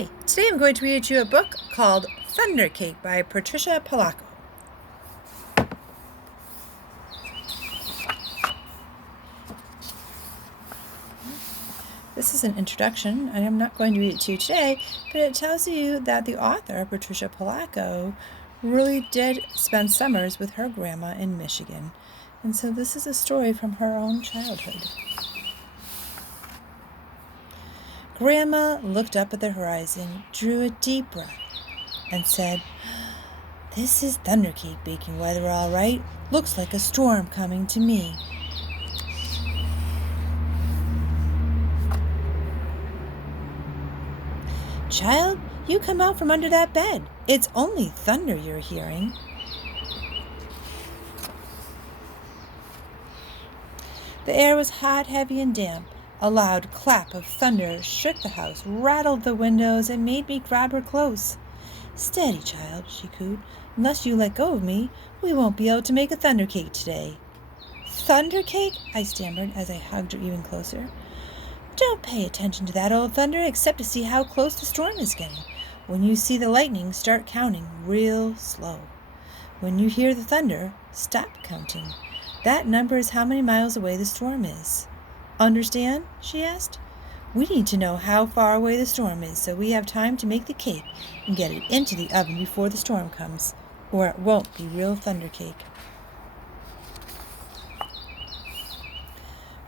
Hi, today I'm going to read you a book called Thunder Cake by Patricia Polacco. This is an introduction, and I'm not going to read it to you today, but it tells you that the author, Patricia Polacco, really did spend summers with her grandma in Michigan. And so this is a story from her own childhood. Grandma looked up at the horizon, drew a deep breath, and said, "This is thunder cake baking weather, all right. Looks like a storm coming to me." "Child, you come out from under that bed. It's only thunder you're hearing." The air was hot, heavy, and damp. A loud clap of thunder shook the house, rattled the windows, and made me grab her close. "Steady, child," she cooed. "Unless you let go of me, we won't be able to make a thunder cake today." "Thunder cake?" I stammered as I hugged her even closer. "Don't pay attention to that old thunder except to see how close the storm is getting. When you see the lightning, start counting real slow. When you hear the thunder, stop counting. That number is how many miles away the storm is." "Understand?" she asked. "We need to know how far away the storm is so we have time to make the cake and get it into the oven before the storm comes, or it won't be real thunder cake."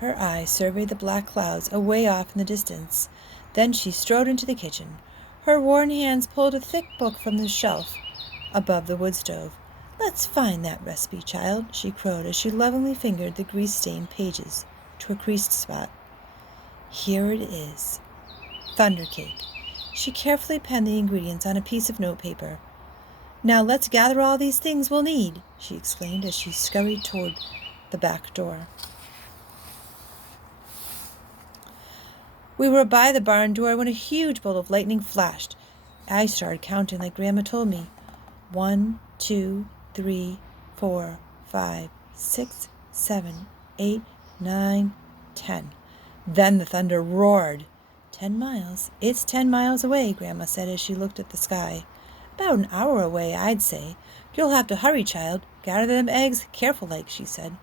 Her eyes surveyed the black clouds away off in the distance. Then she strode into the kitchen. Her worn hands pulled a thick book from the shelf above the wood stove. "Let's find that recipe, child," she crowed as she lovingly fingered the grease-stained pages to a creased spot. "Here it is. Thunder cake." She carefully penned the ingredients on a piece of notepaper. "Now let's gather all these things we'll need," she exclaimed as she scurried toward the back door. We were by the barn door when a huge bolt of lightning flashed. I started counting like Grandma told me. 1, 2, 3, 4, 5, 6, 7, 8, 9, 10. Then the thunder roared. 10 miles. It's 10 miles away," Grandma said as she looked at the sky. "About an hour away, I'd say. You'll have to hurry, child. Gather them eggs careful like," she said.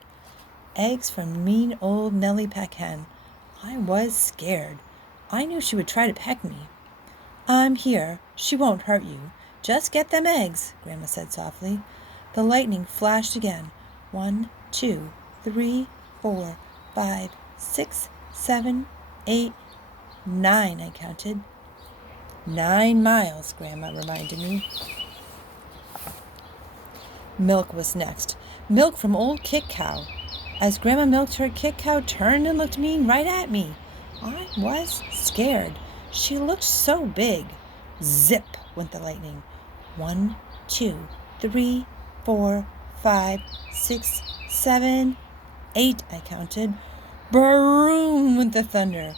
Eggs from mean old Nellie Peck Hen. I was scared. I knew she would try to peck me. "I'm here. She won't hurt you. Just get them eggs," Grandma said softly. The lightning flashed again. 1, 2, 3, 4, 5, 6, 7, 8, 9, I counted. 9 miles, Grandma reminded me. Milk was next. Milk from old Kit Cow. As Grandma milked, her Kit Cow turned and looked mean right at me. I was scared. She looked so big. Zip went the lightning. 1, 2, 3, 4, 5, 6, 7, 8, I counted. Broom went the thunder.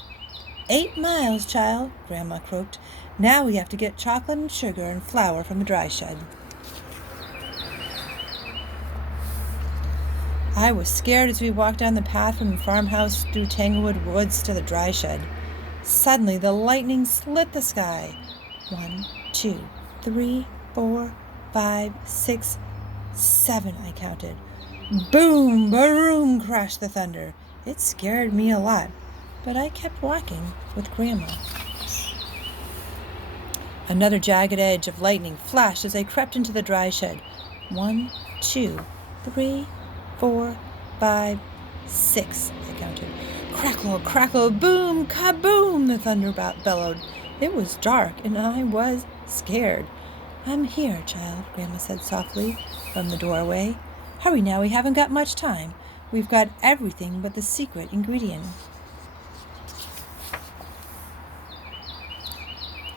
8 miles, child, Grandma croaked. "Now we have to get chocolate and sugar and flour from the dry shed." I was scared as we walked down the path from the farmhouse through Tanglewood Woods to the dry shed. Suddenly the lightning slit the sky. 1, 2, 3, 4, 5, 6, 7, I counted. Boom, boom, crashed the thunder. It scared me a lot, but I kept walking with Grandma. Another jagged edge of lightning flashed as I crept into the dry shed. 1, 2, 3, 4, 5, 6, I counted. Crackle, crackle, boom, kaboom, the thunder bellowed. It was dark, and I was scared. "I'm here, child," Grandma said softly from the doorway. "Hurry now, we haven't got much time. We've got everything but the secret ingredient."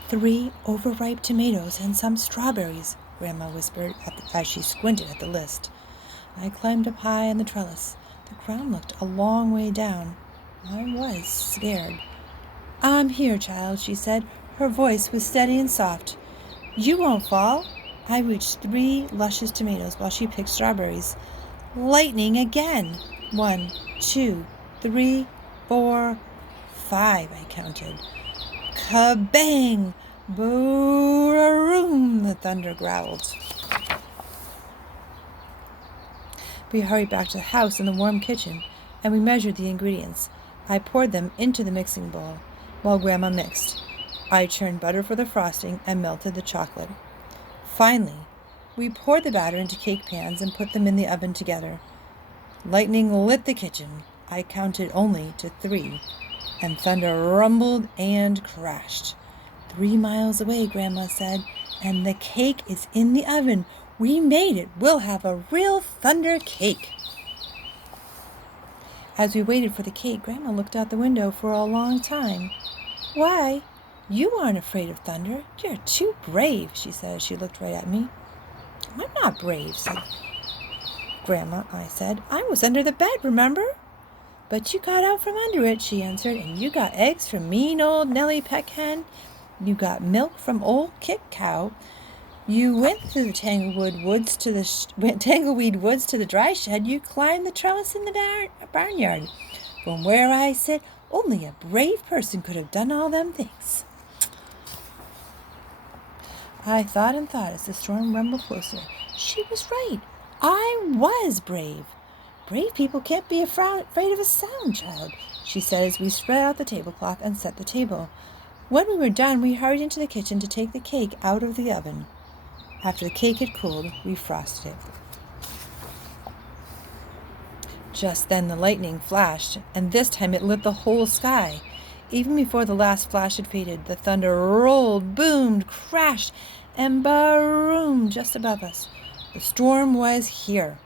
3 overripe tomatoes and some strawberries," Grandma whispered as she squinted at the list. I climbed up high on the trellis. The ground looked a long way down. I was scared. "I'm here, child," she said. Her voice was steady and soft. "You won't fall." I reached 3 luscious tomatoes while she picked strawberries. Lightning again. 1, 2, 3, 4, 5, I counted. Kabang! Boo-a-room, the thunder growled. We hurried back to the house in the warm kitchen, and we measured the ingredients. I poured them into the mixing bowl while Grandma mixed. I churned butter for the frosting and melted the chocolate. Finally, we poured the batter into cake pans and put them in the oven together. Lightning lit the kitchen. I counted only to 3, and thunder rumbled and crashed. 3 miles away, Grandma said, and the cake is in the oven. We made it. We'll have a real thunder cake. As we waited for the cake, Grandma looked out the window for a long time. Why, you aren't afraid of thunder. You're too brave, she said as she looked right at me. I'm not brave, said Grandma, I said. I was under the bed, remember? But you got out from under it, she answered, and you got eggs from mean old Nellie Peckhen. You got milk from old Kit Cow. You went through the tangleweed woods to the dry shed. You climbed the trellis in the barnyard. From where I sit, only a brave person could have done all them things. I thought and thought as the storm rumbled closer. She was right. I was brave. Brave people can't be afraid of a sound, child, she said as we spread out the tablecloth and set the table. When we were done, we hurried into the kitchen to take the cake out of the oven. After the cake had cooled, we frosted it. Just then the lightning flashed, and this time it lit the whole sky. Even before the last flash had faded, the thunder rolled, boomed, crashed, and baroomed just above us. The storm was here.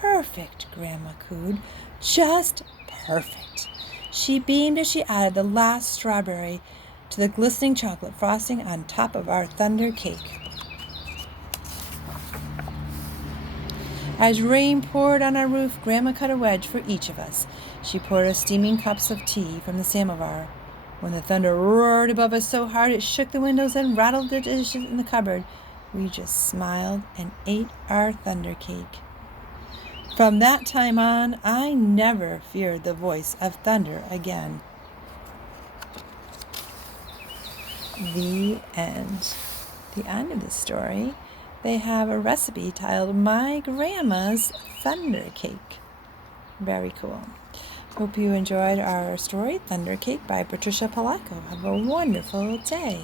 Perfect, Grandma cooed. Just perfect. She beamed as she added the last strawberry to the glistening chocolate frosting on top of our thunder cake. As rain poured on our roof, Grandma cut a wedge for each of us. She poured us steaming cups of tea from the samovar. When the thunder roared above us so hard it shook the windows and rattled the dishes in the cupboard, we just smiled and ate our thunder cake. From that time on, I never feared the voice of thunder again. The end. The end of the story. They have a recipe titled My Grandma's Thunder Cake. Very cool. Hope you enjoyed our story, Thunder Cake by Patricia Polacco. Have a wonderful day.